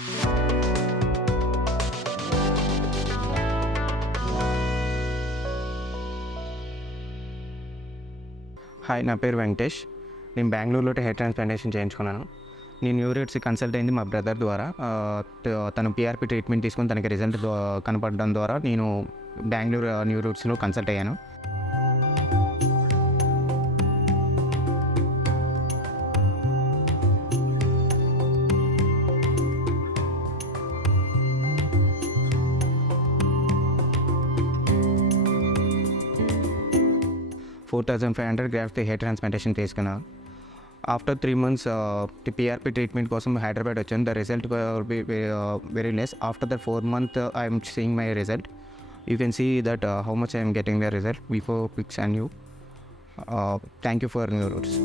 హాయ్, నా పేరు వెంకటేష్. నేను బెంగళూరులో హెయిర్ ట్రాన్స్ప్లాంటేషన్ చేయించుకున్నాను. నేను న్యూ రూట్స్కి కన్సల్ట్ అయింది మా బ్రదర్ ద్వారా. తను PRP ట్రీట్మెంట్ తీసుకొని తనకి రిజల్ట్ కనపడడం ద్వారా నేను బెంగళూరు న్యూ రూట్స్లో కన్సల్ట్ అయ్యాను. $4,500 గ్రాఫ్ట్ హెయిర్ ట్రాన్స్ప్లాంటేషన్ తీసుకున్నాను. ఆఫ్టర్ 3 months PRP ట్రీట్మెంట్ కోసం హైదరాబాద్ వచ్చాను. The result be very less. After the 4 month I'm seeing my result. You can see that how much I'm getting the result before pics and you. Thank you for new roots.